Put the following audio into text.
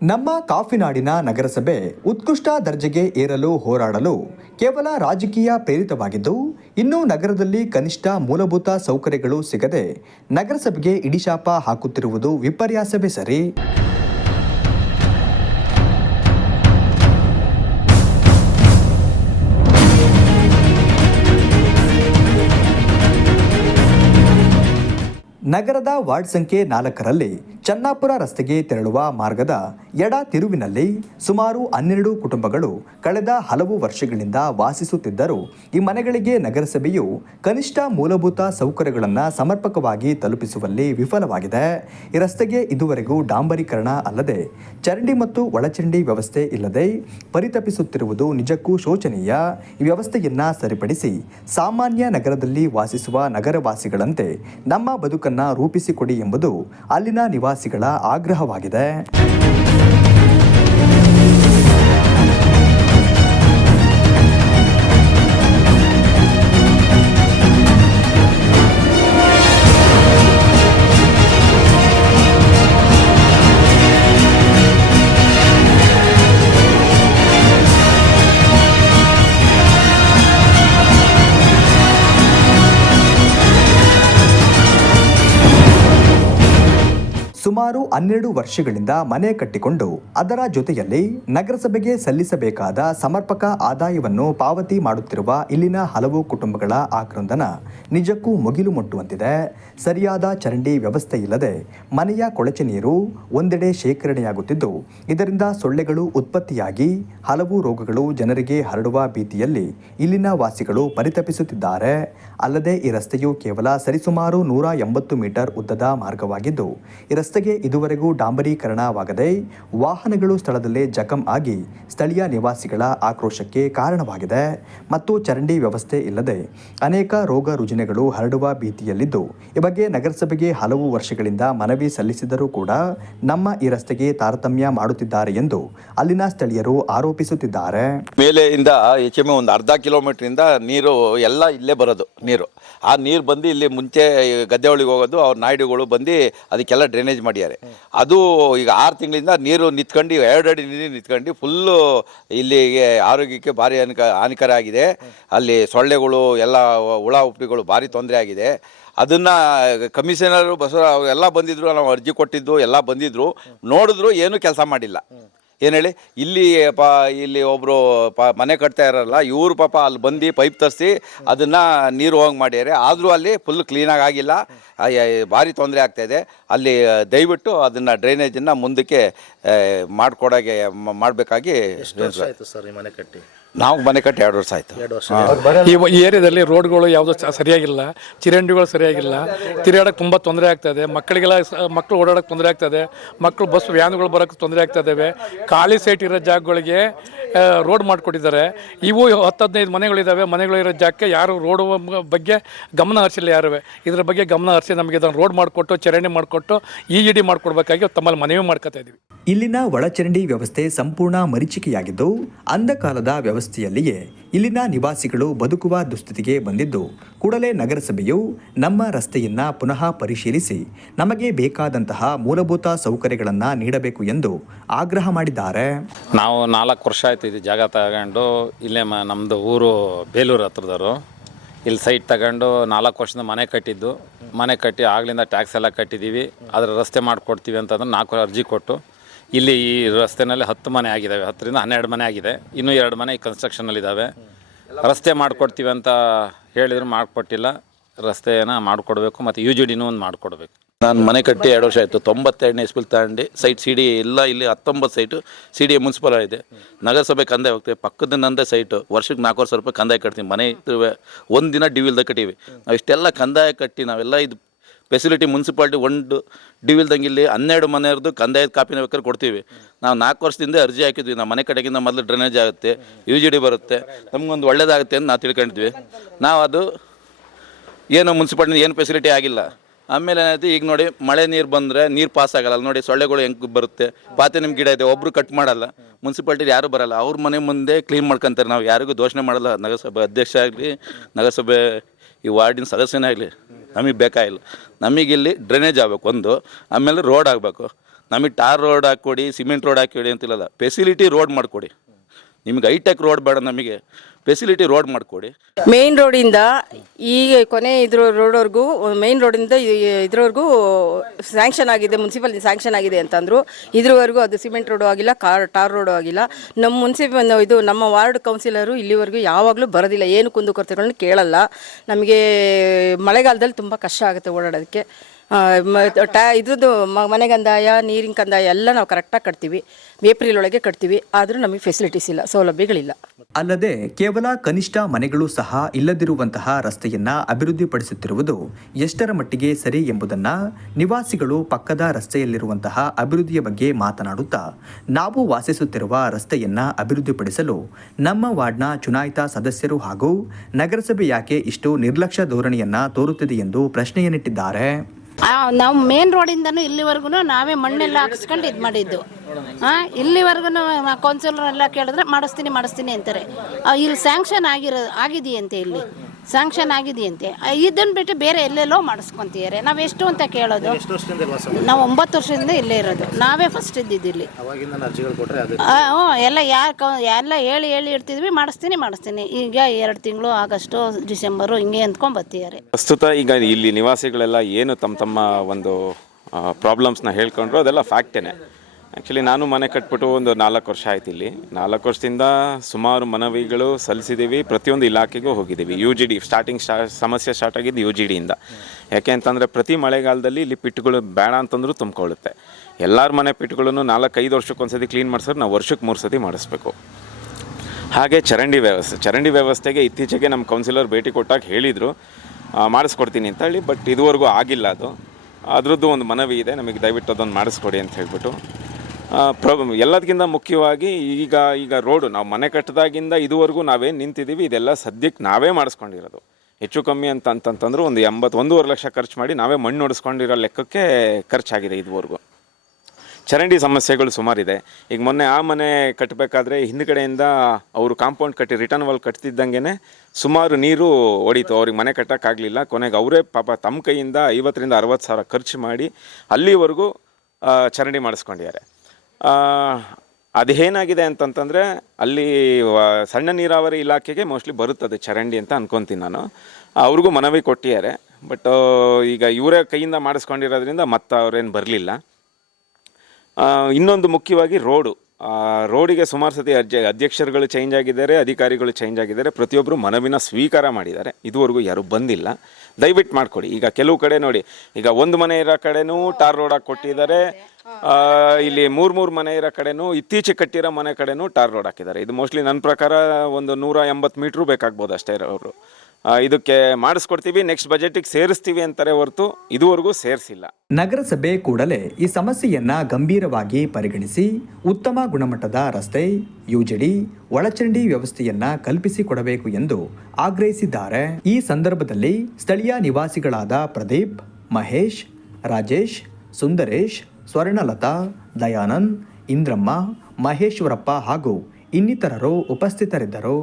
ನಮ್ಮ ಕಾಫಿನಾಡಿನ ನಗರಸಭೆ ಉತ್ಕೃಷ್ಟ ದರ್ಜೆಗೆ ಏರಲು ಹೋರಾಡಲು ಕೇವಲ ರಾಜಕೀಯ ಪ್ರೇರಿತವಾಗಿದ್ದು, ಇನ್ನು ನಗರದಲ್ಲಿ ಕನಿಷ್ಠ ಮೂಲಭೂತ ಸೌಕರ್ಯಗಳು ಸಿಗದೆ ನಗರಸಭೆಗೆ ಇಡಿಶಾಪ ಹಾಕುತ್ತಿರುವುದು ವಿಪರ್ಯಾಸವೇ ಸರಿ? ನಗರದ ವಾರ್ಡ್ ಸಂಖ್ಯೆ ನಾಲ್ಕರಲ್ಲಿ ಚನ್ನಾಪುರ ರಸ್ತೆಗೆ ತೆರಳುವ ಮಾರ್ಗದ ಎಡ ತಿರುವಿನಲ್ಲಿ ಸುಮಾರು ಹನ್ನೆರಡು ಕುಟುಂಬಗಳು ಕಳೆದ ಹಲವು ವರ್ಷಗಳಿಂದ ವಾಸಿಸುತ್ತಿದ್ದರು ಈ ಮನೆಗಳಿಗೆ ನಗರಸಭೆಯು ಕನಿಷ್ಠ ಮೂಲಭೂತ ಸೌಕರ್ಯಗಳನ್ನು ಸಮರ್ಪಕವಾಗಿ ತಲುಪಿಸುವಲ್ಲಿ ವಿಫಲವಾಗಿದೆ. ಈ ರಸ್ತೆಗೆ ಇದುವರೆಗೂ ಡಾಂಬರೀಕರಣ ಅಲ್ಲದೆ ಚರಂಡಿ ಮತ್ತು ಒಳಚರಂಡಿ ವ್ಯವಸ್ಥೆ ಇಲ್ಲದೆ ಪರಿತಪಿಸುತ್ತಿರುವುದು ನಿಜಕ್ಕೂ ಶೋಚನೀಯ. ಈ ವ್ಯವಸ್ಥೆಯನ್ನು ಸರಿಪಡಿಸಿ ಸಾಮಾನ್ಯ ನಗರದಲ್ಲಿ ವಾಸಿಸುವ ನಗರವಾಸಿಗಳಂತೆ ನಮ್ಮ ಬದುಕನ್ನು ರೂಪಿಸಿಕೊಡಿ ಎಂಬುದು ಅಲ್ಲಿನ ನಿವಾಸಿಗಳ ಆಗ್ರಹವಾಗಿದೆ. ಸುಮಾರು ಹನ್ನೆರಡು ವರ್ಷಗಳಿಂದ ಮನೆ ಕಟ್ಟಿಕೊಂಡು ಅದರ ಜೊತೆಯಲ್ಲಿ ನಗರಸಭೆಗೆ ಸಲ್ಲಿಸಬೇಕಾದ ಸಮರ್ಪಕ ಆದಾಯವನ್ನು ಪಾವತಿ ಮಾಡುತ್ತಿರುವ ಇಲ್ಲಿನ ಹಲವು ಕುಟುಂಬಗಳ ಆಕ್ರಂದನ ನಿಜಕ್ಕೂ ಮುಗಿಲು ಮುಟ್ಟುವಂತಿದೆ. ಸರಿಯಾದ ಚರಂಡಿ ವ್ಯವಸ್ಥೆ ಇಲ್ಲದೆ ಮನೆಯ ಕೊಳಚೆ ನೀರು ಒಂದೆಡೆ ಶೇಖರಣೆಯಾಗುತ್ತಿದ್ದು, ಇದರಿಂದ ಸೊಳ್ಳೆಗಳು ಉತ್ಪತ್ತಿಯಾಗಿ ಹಲವು ರೋಗಗಳು ಜನರಿಗೆ ಹರಡುವ ಭೀತಿಯಲ್ಲಿ ಇಲ್ಲಿನ ವಾಸಿಗಳು ಪರಿತಪಿಸುತ್ತಿದ್ದಾರೆ. ಅಲ್ಲದೆ ಈ ರಸ್ತೆಯು ಕೇವಲ ಸರಿಸುಮಾರು ನೂರ ಎಂಬತ್ತು ಮೀಟರ್ ಉದ್ದದ ಮಾರ್ಗವಾಗಿದ್ದು, ಈ ರಸ್ತೆಗೆ ಇದುವರೆಗೂ ಡಾಂಬರೀಕರಣವಾಗದೆ ವಾಹನಗಳು ಸ್ಥಳದಲ್ಲೇ ಜಖಂ ಆಗಿ ಸ್ಥಳೀಯ ನಿವಾಸಿಗಳ ಆಕ್ರೋಶಕ್ಕೆ ಕಾರಣವಾಗಿದೆ. ಮತ್ತು ಚರಂಡಿ ವ್ಯವಸ್ಥೆ ಇಲ್ಲದೆ ಅನೇಕ ರೋಗ ರುಜಿನಗಳು ಹರಡುವ ಭೀತಿಯಲ್ಲಿದ್ದು, ಈ ಬಗ್ಗೆ ನಗರಸಭೆಗೆ ಹಲವು ವರ್ಷಗಳಿಂದ ಮನವಿ ಸಲ್ಲಿಸಿದರೂ ಕೂಡ ನಮ್ಮ ಈ ರಸ್ತೆಗೆ ತಾರತಮ್ಯ ಮಾಡುತ್ತಿದ್ದಾರೆ ಎಂದು ಅಲ್ಲಿನ ಸ್ಥಳೀಯರು ಆರೋಪಿಸುತ್ತಿದ್ದಾರೆ. ಮೇಲೆಯಿಂದ ಹೆಚ್ಚು ಒಂದು ಅರ್ಧ ಕಿಲೋಮೀಟ್ರಿಂದ ನೀರು ಎಲ್ಲ ಇಲ್ಲೇ ಬರೋದು, ನೀರು. ಆ ನೀರು ಬಂದು ಇಲ್ಲಿ ಮುಂಚೆ ಗದ್ದೆ ಒಳಗೆ ಹೋಗೋದು, ಅವ್ರ ನಾಯ್ಡುಗಳು ಬಂದು ಅದಕ್ಕೆಲ್ಲ ಡ್ರೈನೇಜ್ ಮಾಡ್ಯಾರೆ ಅದು ಈಗ ಆರು ತಿಂಗಳಿಂದ ನೀರು ನಿಂತ್ಕೊಂಡು, ಎರಡು ಅಡಿ ನೀರು ನಿಂತ್ಕೊಂಡು ಫುಲ್ಲು ಇಲ್ಲಿಗೆ ಆರೋಗ್ಯಕ್ಕೆ ಭಾರಿ ಹಾನಿಕ ಹಾನಿಕರ ಆಗಿದೆ ಅಲ್ಲಿ ಸೊಳ್ಳೆಗಳು, ಎಲ್ಲ ಹುಳ ಉಪ್ಪಿಗಳು ಭಾರಿ ತೊಂದರೆ ಆಗಿದೆ. ಅದನ್ನು ಕಮಿಷನರು ಬಸವ ಎಲ್ಲ ಬಂದಿದ್ರು, ನಾವು ಅರ್ಜಿ ಕೊಟ್ಟಿದ್ದು, ಎಲ್ಲ ಬಂದಿದ್ರು. ನೋಡಿದ್ರು ಏನೂ ಕೆಲಸ ಮಾಡಿಲ್ಲ. ಏನು ಹೇಳಿ? ಇಲ್ಲಿ ಪ, ಇಲ್ಲಿ ಒಬ್ಬರು ಪ, ಮನೆ ಕಟ್ತಾ ಇರಲ್ಲ, ಇವರು ಪಾಪ ಅಲ್ಲಿ ಬಂದು ಪೈಪ್ ತರಿಸಿ ಅದನ್ನು ನೀರು ಹೋಗಿ ಮಾಡ್ಯಾರೆ. ಆದರೂ ಅಲ್ಲಿ ಫುಲ್ ಕ್ಲೀನಾಗಿ ಆಗಿಲ್ಲ. ಭಾರಿ ತೊಂದರೆ ಆಗ್ತಾಯಿದೆ ಅಲ್ಲಿ ದಯವಿಟ್ಟು ಅದನ್ನು ಡ್ರೈನೇಜನ್ನು ಮುಂದಕ್ಕೆ ಮಾಡಿಕೊಡೋಗೆ ಮಾಡಬೇಕಾಗಿ ಸರ್ ಈ ಮನೆ ಕಟ್ಟಿ? ನಾವು ಮನೆ ಕಟ್ಟಿ ಎರಡು ವರ್ಷ ಆಯಿತು. ಎರಡು ವರ್ಷ. ಈ ಏರಿಯಾದಲ್ಲಿ ರೋಡ್ಗಳು ಯಾವುದು ಸರಿಯಾಗಿಲ್ಲ ಚಿರಂಡಿಗಳು ಸರಿಯಾಗಿಲ್ಲ. ತಿರುಗಾಡಕ್ಕೆ ತುಂಬ ತೊಂದರೆ ಆಗ್ತದೆ. ಮಕ್ಕಳಿಗೆಲ್ಲ ಸ- ಮಕ್ಕಳು ಓಡಾಡಕ್ಕೆ ತೊಂದರೆ ಆಗ್ತದೆ. ಮಕ್ಕಳು ಬಸ್ ವ್ಯಾನ್ಗಳು ಬರೋಕ್ಕೆ ತೊಂದರೆ ಆಗ್ತಾ ಇದ್ದಾವೆ ಖಾಲಿ ಸೈಟ್ ಇರೋ ಜಾಗಗಳಿಗೆ ರೋಡ್ ಮಾಡಿಕೊಟ್ಟಿದ್ದಾರೆ. ಇವು ಹತ್ತು ಹದಿನೈದು ಮನೆಗಳಿದ್ದಾವೆ ಮನೆಗಳಿರೋ ಜಾಗಕ್ಕೆ ಯಾರು ರೋಡ್ ಬಗ್ಗೆ ಗಮನ ಹರಿಸಿಲ್ಲ ಯಾರು ಇದ್ರ ಬಗ್ಗೆ ಗಮನ ಹರಿಸಿ ನಮಗೆ ಇದನ್ನು ರೋಡ್ ಮಾಡಿಕೊಟ್ಟು, ಚರಂಡಿ ಮಾಡಿಕೊಟ್ಟು ಇ ಜಿ ಡಿ ಮಾಡಿಕೊಡ್ಬೇಕಾಗಿ ತಮ್ಮಲ್ಲಿ ಮನವಿ ಮಾಡ್ಕೊತಾ ಇದ್ದೀವಿ ಇಲ್ಲಿನ ಒಳಚರಂಡಿ ವ್ಯವಸ್ಥೆ ಸಂಪೂರ್ಣ ಮರೀಚಿಕೆಯಾಗಿದ್ದು, ಅಂಧಕಾಲದ ವ್ಯವಸ್ಥೆಯಲ್ಲಿಯೇ ಇಲ್ಲಿನ ನಿವಾಸಿಗಳು ಬದುಕುವ ದುಸ್ಥಿತಿಗೆ ಬಂದಿದ್ದು, ಕೂಡಲೇ ನಗರಸಭೆಯು ನಮ್ಮ ರಸ್ತೆಯನ್ನ ಪುನಃ ಪರಿಶೀಲಿಸಿ, ನಮಗೆ ಬೇಕಾದಂತಹ ಮೂಲಭೂತ ಸೌಕರ್ಯಗಳನ್ನು ನೀಡಬೇಕು ಎಂದು ಆಗ್ರಹ ಮಾಡಿದ್ದಾರೆ. ನಾವು ನಾಲ್ಕು ವರ್ಷ ಆಯ್ತು ಇದು ಜಾಗ ತಗೊಂಡು ಇಲ್ಲೇ ಮ ನಮ್ಮದು ಊರು ಬೇಲೂರು ಹತ್ರದವರು. ಇಲ್ಲಿ ಸೈಟ್ ತಗೊಂಡು ನಾಲ್ಕು ವರ್ಷದ ಮನೆ ಕಟ್ಟಿದ್ದು. ಮನೆ ಕಟ್ಟಿ ಆಗಲಿಂದ ಟ್ಯಾಕ್ಸ್ ಎಲ್ಲ ಕಟ್ಟಿದ್ದೀವಿ. ಅದರ ರಸ್ತೆ ಮಾಡಿಕೊಡ್ತೀವಿ ಅಂತಂದ್ರೆ ನಾಲ್ಕು ಅರ್ಜಿ ಕೊಟ್ಟು ಇಲ್ಲಿ ಈ ರಸ್ತೆನಲ್ಲಿ ಹತ್ತು ಮನೆ ಆಗಿದ್ದಾವೆ ಹತ್ತರಿಂದ ಹನ್ನೆರಡು ಮನೆ ಆಗಿದೆ. ಇನ್ನೂ ಎರಡು ಮನೆ ಕನ್ಸ್ಟ್ರಕ್ಷನಲ್ಲಿದ್ದಾವೆ ರಸ್ತೆ ಮಾಡಿಕೊಡ್ತೀವಿ ಅಂತ ಹೇಳಿದ್ರು ಮಾಡಿಕೊಟ್ಟಿಲ್ಲ. ರಸ್ತೆಯನ್ನು ಮಾಡಿಕೊಡ್ಬೇಕು ಮತ್ತು ಯು ಜಿ ಡಿನೂ ಒಂದು ಮಾಡಿಕೊಡ್ಬೇಕು. ನಾನು ಮನೆ ಕಟ್ಟಿ ಎರಡು ವರ್ಷ ಆಯಿತು. ತೊಂಬತ್ತೆರಡನೇ ಇಸ್ಪಿಲ್ ತಗೊಂಡು ಸೈಟ್ ಸಿ ಡಿ ಎಲ್ಲ ಇಲ್ಲಿ ಹತ್ತೊಂಬತ್ತು ಸೈಟು ಸಿ ಡಿ ಮುನ್ಸಿಪಲ್ ಇದೆ ನಗರಸಭೆ ಕಂದಾಯ ಹೋಗ್ತೀವಿ. ಪಕ್ಕದ ನಂದೇ ಸೈಟು ವರ್ಷಕ್ಕೆ ನಾಲ್ಕು ಸಾವಿರ ರೂಪಾಯಿ ಕಂದಾಯ ಕಟ್ತೀವಿ. ಮನೆ ಇರ್ತವೆ. ಒಂದು ದಿನ ಡಿವಿಲ್ದಾಗ ಕಟ್ಟೀವಿ. ನಾವು ಇಷ್ಟೆಲ್ಲ ಕಂದಾಯ ಕಟ್ಟಿ ನಾವೆಲ್ಲ ಇದು ಫೆಸಿಲಿಟಿ ಮುನ್ಸಿಪಾಲ್ಟಿ ಒಂದು ಡಿವಿಲ್ದಂಗೆ ಇಲ್ಲಿ ಹನ್ನೆರಡು ಮನೆಯವ್ರದ್ದು ಕಂದಾಯದ ಕಾಪಿನ ಬೇಕಾದ್ರೆ ಕೊಡ್ತೀವಿ. ನಾವು ನಾಲ್ಕು ವರ್ಷದಿಂದ ಅರ್ಜಿ ಹಾಕಿದ್ವಿ. ನಮ್ಮ ಮನೆ ಕಡೆಗಿಂತ ಮೊದಲು ಡ್ರೈನೇಜ್ ಆಗುತ್ತೆ ಯು ಜಿ ಡಿ ಬರುತ್ತೆ. ನಮಗೊಂದು ಒಳ್ಳೇದಾಗುತ್ತೆ ಅಂತ ನಾವು ತಿಳ್ಕೊಂಡಿದ್ವಿ. ನಾವು ಅದು ಏನು ಮುನ್ಸಿಪಾಲ್ಟಿ ಏನು ಫೆಸಿಲಿಟಿ ಆಗಿಲ್ಲ. ಆಮೇಲೆ ಏನಾಯ್ತು, ಈಗ ನೋಡಿ ಮಳೆ ನೀರು ಬಂದರೆ ನೀರು ಪಾಸ್ ಆಗಲ್ಲ. ನೋಡಿ ಸೊಳ್ಳೆಗಳು ಹೆಂಗೆ ಬರುತ್ತೆ. ಪಾತೆ ನಿಮ್ಮ ಗಿಡ ಇದೆ ಒಬ್ಬರು ಕಟ್ ಮಾಡಲ್ಲ. ಮುನ್ಸಿಪಾಲ್ಟಿ ಯಾರು ಬರಲ್ಲ. ಅವ್ರ ಮನೆ ಮುಂದೆ ಕ್ಲೀನ್ ಮಾಡ್ಕೊಂತಾರೆ. ನಾವು ಯಾರಿಗೂ ದೋಷಣೆ ಮಾಡಲ್ಲ. ನಗರಸಭೆ ಅಧ್ಯಕ್ಷ ಆಗಲಿ, ನಗರಸಭೆ ಈ ವಾರ್ಡಿನ ಸದಸ್ಯನೇ ಆಗಲಿ. ನಮಗೆ ಬೇಕಾಗಿಲ್ಲ ನಮಗಿಲ್ಲಿ ಡ್ರೈನೇಜ್ ಆಗಬೇಕು ಒಂದು, ಆಮೇಲೆ ರೋಡ್ ಆಗಬೇಕು. ನಮಗೆ ಟಾರ್ ರೋಡ್ ಹಾಕ್ಕೊಡಿ ಸಿಮೆಂಟ್ ರೋಡ್ ಹಾಕಿಕೊಡಿ ಅಂತಿಲ್ಲಲ್ಲ. ಫೆಸಿಲಿಟಿ ರೋಡ್ ಮಾಡಿಕೊಡಿ. ನಿಮ್ಗೆ ಹೈಟೆಕ್ ರೋಡ್ ಬೇಡ ನಮಗೆ. ಫೆಸಿಲಿಟಿ ರೋಡ್ ಮಾಡಿಕೊಡಿ. ಮೇನ್ ರೋಡಿಂದ ಈ ಕೊನೆ ಇದ್ರ ರೋಡ್ವರೆಗೂ ಮೇನ್ ರೋಡಿಂದ ಇದ್ರವರೆಗೂ ಸ್ಯಾಂಕ್ಷನ್ ಆಗಿದೆ ಮುನ್ಸಿಪಲ್ ಸ್ಯಾಂಕ್ಷನ್ ಆಗಿದೆ ಅಂತಂದ್ರು. ಇದ್ರವರೆಗೂ ಅದು ಸಿಮೆಂಟ್ ರೋಡು ಆಗಿಲ್ಲ ಕಾರ್ ಟಾರ್ ರೋಡು ಆಗಿಲ್ಲ. ನಮ್ಮ ಮುನ್ಸಿಪಲ್ ಇದು ನಮ್ಮ ವಾರ್ಡ್ ಕೌನ್ಸಿಲರು ಇಲ್ಲಿವರೆಗೂ ಯಾವಾಗಲೂ ಬರೋದಿಲ್ಲ. ಏನು ಕುಂದುಕೊರತೆಗಳನ್ನ ಕೇಳಲ್ಲ. ನಮಗೆ ಮಳೆಗಾಲದಲ್ಲಿ ತುಂಬ ಕಷ್ಟ ಆಗುತ್ತೆ ಓಡಾಡೋದಕ್ಕೆ. ಇದ್ರದ್ದು ಮನೆ ಕಂದಾಯ, ನೀರಿನ ಕಂದಾಯ ಎಲ್ಲ ನಾವು ಕರೆಕ್ಟಾಗಿ ಕಟ್ತೀವಿ. ಏಪ್ರಿಲ್ ಒಳಗೆ ಕಟ್ತೀವಿ. ಆದರೂ ನಮಗೆ ಫೆಸಿಲಿಟೀಸ್ ಇಲ್ಲ, ಸೌಲಭ್ಯಗಳಿಲ್ಲ. ಅಲ್ಲದೆ ಕೇವಲ ಕನಿಷ್ಠ ಮನೆಗಳು ಸಹ ಇಲ್ಲದಿರುವಂತಹ ರಸ್ತೆಯನ್ನ ಅಭಿವೃದ್ಧಿಪಡಿಸುತ್ತಿರುವುದು ಎಷ್ಟರ ಮಟ್ಟಿಗೆ ಸರಿ ಎಂಬುದನ್ನ ನಿವಾಸಿಗಳು ಪಕ್ಕದ ರಸ್ತೆಯಲ್ಲಿರುವಂತಹ ಅಭಿವೃದ್ಧಿಯ ಬಗ್ಗೆ ಮಾತನಾಡುತ್ತಾ, ನಾವು ವಾಸಿಸುತ್ತಿರುವ ರಸ್ತೆಯನ್ನ ಅಭಿವೃದ್ಧಿಪಡಿಸಲು ನಮ್ಮ ವಾರ್ಡ್ನ ಚುನಾಯಿತ ಸದಸ್ಯರು ಹಾಗೂ ನಗರಸಭೆ ಯಾಕೆ ಇಷ್ಟು ನಿರ್ಲಕ್ಷ್ಯ ಧೋರಣೆಯನ್ನ ತೋರುತ್ತಿದೆ ಎಂದು ಪ್ರಶ್ನೆಯನ್ನಿಟ್ಟಿದ್ದಾರೆ. ನಾವು ಮೇನ್ ರೋಡಿಂದನೂ ಇಲ್ಲಿವರೆಗೂ ನಾವೇ ಮಣ್ಣೆಲ್ಲ ಹಾಕಿಸ್ಕೊಂಡು ಇದು ಮಾಡಿದ್ದು. ಹಾಂ ಇಲ್ಲಿವರೆಗೂ ಕೌನ್ಸಿಲರ್ ಎಲ್ಲ ಕೇಳಿದ್ರೆ ಮಾಡಿಸ್ತೀನಿ ಮಾಡಿಸ್ತೀನಿ ಅಂತಾರೆ. ಇಲ್ಲಿ ಸ್ಯಾಂಕ್ಷನ್ ಆಗಿರೋ, ಆಗಿದೆಯಂತೆ ಇಲ್ಲಿ. ಸ್ಯಾಂಕ್ಷನ್ ಆಗಿದೆಯಂತೆ. ಇದನ್ನು ಬಿಟ್ಟು ಬೇರೆ ಎಲ್ಲೆಲ್ಲೋ ಮಾಡಿಸ್ಕೊಂತಿದ್ದಾರೆ. ನಾವು ಎಷ್ಟು ಅಂತ ಕೇಳೋದು? ನಾವು ಒಂಬತ್ತು ವರ್ಷದಿಂದ ಇಲ್ಲೇ ಇರೋದು. ನಾವೇ ಫಸ್ಟ್ ಇದ್ದಿದ್ದು ಇಲ್ಲಿ ಆ, ಹ್ಞೂ ಎಲ್ಲ ಯಾರು ಎಲ್ಲ ಹೇಳಿ ಹೇಳಿ ಇರ್ತಿದ್ವಿ ಮಾಡಿಸ್ತೀನಿ ಮಾಡಿಸ್ತೀನಿ. ಈಗ ಎರಡು ತಿಂಗಳು ಆಗಸ್ಟು ಡಿಸೆಂಬರು ಹಿಂಗೆ ಅಂದ್ಕೊಂಡು ಬರ್ತಿದ್ದಾರೆ. ಪ್ರಸ್ತುತ ಈಗ ಇಲ್ಲಿ ನಿವಾಸಿಗಳೆಲ್ಲ ಏನು ತಮ್ಮ ತಮ್ಮ ಒಂದು ಪ್ರಾಬ್ಲಮ್ಸ್ನ ಹೇಳ್ಕೊಂಡ್ರು ಅದೆಲ್ಲ ಫ್ಯಾಕ್ಟೇನೆ ಆ್ಯಕ್ಚುಲಿ ನಾನು ಮನೆ ಕಟ್ಬಿಟ್ಟು ಒಂದು ನಾಲ್ಕು ವರ್ಷ ಆಯ್ತು ಇಲ್ಲಿ. ನಾಲ್ಕು ವರ್ಷದಿಂದ ಸುಮಾರು ಮನವಿಗಳು ಸಲ್ಲಿಸಿದ್ದೀವಿ ಪ್ರತಿಯೊಂದು ಇಲಾಖೆಗೂ ಹೋಗಿದ್ದೀವಿ. ಯು ಜಿ ಡಿ ಸ್ಟಾರ್ಟಿಂಗ್ ಸ್ಟಾ ಸಮಸ್ಯೆ ಸ್ಟಾರ್ಟ್ ಆಗಿದ್ದು ಯು ಜಿ ಡಿಯಿಂದ ಯಾಕೆ ಅಂತಂದರೆ ಪ್ರತಿ ಮಳೆಗಾಲದಲ್ಲಿ ಇಲ್ಲಿ ಪಿಟ್ಗಳು ಬೇಡ ಅಂತಂದ್ರೂ ತುಂಬಿಕೊಳ್ಳುತ್ತೆ. ಎಲ್ಲರ ಮನೆ ಪಿಟ್ಟುಗಳನ್ನು ನಾಲ್ಕೈದು ವರ್ಷಕ್ಕೊಂದ್ಸತಿ ಕ್ಲೀನ್ ಮಾಡಿಸಿದ್ರೆ ನಾವು ವರ್ಷಕ್ಕೆ ಮೂರು ಸತಿ ಮಾಡಿಸ್ಬೇಕು. ಹಾಗೆ ಚರಂಡಿ ವ್ಯವಸ್ಥೆ. ಚರಂಡಿ ವ್ಯವಸ್ಥೆಗೆ ಇತ್ತೀಚೆಗೆ ನಮ್ಮ ಕೌನ್ಸಿಲರ್ ಭೇಟಿ ಕೊಟ್ಟಾಗ ಹೇಳಿದರು. ಮಾಡಿಸ್ಕೊಡ್ತೀನಿ ಅಂತ ಹೇಳಿ ಬಟ್ ಇದುವರೆಗೂ ಆಗಿಲ್ಲ ಅದು. ಅದರದ್ದು ಒಂದು ಮನವಿ ಇದೆ. ನಮಗೆ ದಯವಿಟ್ಟು ಅದೊಂದು ಮಾಡಿಸ್ಕೊಡಿ ಅಂತ ಹೇಳ್ಬಿಟ್ಟು. ಪ್ರ ಎಲ್ಲದಕ್ಕಿಂತ ಮುಖ್ಯವಾಗಿ ಈಗ ಈಗ ರೋಡು, ನಾವು ಮನೆ ಕಟ್ಟಿದಾಗಿಂದ ಇದುವರೆಗೂ ನಾವೇನು ನಿಂತಿದ್ದೀವಿ ಇದೆಲ್ಲ ಸದ್ಯಕ್ಕೆ ನಾವೇ ಮಾಡಿಸ್ಕೊಂಡಿರೋದು. ಹೆಚ್ಚು ಕಮ್ಮಿ ಅಂತ ಅಂತಂತಂದ್ರೆ ಒಂದು ಎಂಬತ್ತು ಒಂದೂವರೆ ಲಕ್ಷ ಖರ್ಚು ಮಾಡಿ ನಾವೇ ಮಣ್ಣು ಹೊಡಿಸ್ಕೊಂಡಿರೋ ಲೆಕ್ಕಕ್ಕೆ ಖರ್ಚಾಗಿದೆ ಇದುವರೆಗೂ. ಚರಂಡಿ ಸಮಸ್ಯೆಗಳು ಸುಮಾರಿದೆ. ಈಗ ಮೊನ್ನೆ ಆ ಮನೆ ಕಟ್ಟಬೇಕಾದ್ರೆ ಹಿಂದ್ಗಡೆಯಿಂದ ಅವರು ಕಾಂಪೌಂಡ್ ಕಟ್ಟಿ ರಿಟರ್ನ್ ವಾಲ್ ಕಟ್ತಿದ್ದಂಗೆ ಸುಮಾರು ನೀರು ಹೊಡೀತು ಅವ್ರಿಗೆ ಮನೆ ಕಟ್ಟೋಕ್ಕಾಗಲಿಲ್ಲ. ಕೊನೆಗೆ ಅವರೇ ಪಾಪ ತಮ್ಮ ಕೈಯಿಂದ ಐವತ್ತರಿಂದ ಅರವತ್ತು ಸಾವಿರ ಖರ್ಚು ಮಾಡಿ ಅಲ್ಲಿವರೆಗೂ ಚರಂಡಿ ಮಾಡಿಸ್ಕೊಂಡಿದ್ದಾರೆ. ಅದೇನಾಗಿದೆ ಅಂತಂತಂದರೆ ಅಲ್ಲಿ ಸಣ್ಣ ನೀರಾವರಿ ಇಲಾಖೆಗೆ ಮೋಸ್ಟ್ಲಿ ಬರುತ್ತದೆ ಚರಂಡಿ ಅಂತ ಅನ್ಕೊತೀನಿ ನಾನು. ಅವ್ರಿಗೂ ಮನವಿ ಕೊಟ್ಟಿದ್ದಾರೆ. ಬಟ್ ಈಗ ಇವರೇ ಕೈಯಿಂದ ಮಾಡಿಸ್ಕೊಂಡಿರೋದ್ರಿಂದ ಮತ್ತೆ ಅವ್ರೇನು ಬರಲಿಲ್ಲ ಇನ್ನೊಂದು ಮುಖ್ಯವಾಗಿ ರೋಡು. ರೋಡಿಗೆ ಸುಮಾರು ಸತಿ ಅರ್ಜ, ಅಧ್ಯಕ್ಷರುಗಳು ಚೇಂಜ್ ಆಗಿದ್ದಾರೆ, ಅಧಿಕಾರಿಗಳು ಚೇಂಜ್ ಆಗಿದ್ದಾರೆ ಪ್ರತಿಯೊಬ್ಬರು ಮನವಿನ ಸ್ವೀಕಾರ ಮಾಡಿದ್ದಾರೆ. ಇದುವರೆಗೂ ಯಾರೂ ಬಂದಿಲ್ಲ. ದಯವಿಟ್ಟು ಮಾಡಿಕೊಡಿ ಈಗ ಕೆಲವು ಕಡೆ ನೋಡಿ, ಈಗ ಒಂದು ಮನೆ ಇರೋ ಕಡೆನೂ ಟಾರ್ ರೋಡ್ ಹಾಕಿ ಕೊಟ್ಟಿದ್ದಾರೆ. ಇಲ್ಲಿ ಮೂರು ಮೂರು ಮನೆ ಇರೋ ಕಡೆನೂ, ಇತ್ತೀಚೆಗೆ ಕಟ್ಟಿರೋ ಮನೆ ಕಡೆನೂ ಟಾರ್ ರೋಡ್ ಹಾಕಿದ್ದಾರೆ. ಇದು ಮೋಸ್ಟ್ಲಿ ನನ್ನ ಪ್ರಕಾರ ಒಂದು ನೂರ ಎಂಬತ್ತು ಮೀಟ್ರು ಬೇಕಾಗ್ಬೋದು ಅಷ್ಟೇ ಅವರು ಇದಕ್ಕೆ ಮಾಡಿಸ್ಕೊಡ್ತೀವಿ ನೆಕ್ಸ್ಟ್ ಬಜೆಟಿಗೆ ಸೇರಿಸ್ತೀವಿ ಅಂತಾರೆ ಹೊರತು ಇದುವರೆಗೂ ಸೇರಿಸಿಲ್ಲ. ನಗರಸಭೆ ಕೂಡಲೇ ಈ ಸಮಸ್ಯೆಯನ್ನ ಗಂಭೀರವಾಗಿ ಪರಿಗಣಿಸಿ ಉತ್ತಮ ಗುಣಮಟ್ಟದ ರಸ್ತೆ ಯುಜಡಿ ಒಳಚರಂಡಿ ವ್ಯವಸ್ಥೆಯನ್ನ ಕಲ್ಪಿಸಿಕೊಡಬೇಕು ಎಂದು ಆಗ್ರಹಿಸಿದ್ದಾರೆ. ಈ ಸಂದರ್ಭದಲ್ಲಿ ಸ್ಥಳೀಯ ನಿವಾಸಿಗಳಾದ ಪ್ರದೀಪ್, ಮಹೇಶ್, ರಾಜೇಶ್, ಸುಂದರೇಶ್, ಸ್ವರ್ಣಲತಾ, ದಯಾನಂದ್, ಇಂದ್ರಮ್ಮ, ಮಹೇಶ್ವರಪ್ಪ ಹಾಗೂ ಇನ್ನಿತರರು ಉಪಸ್ಥಿತರಿದ್ದರು.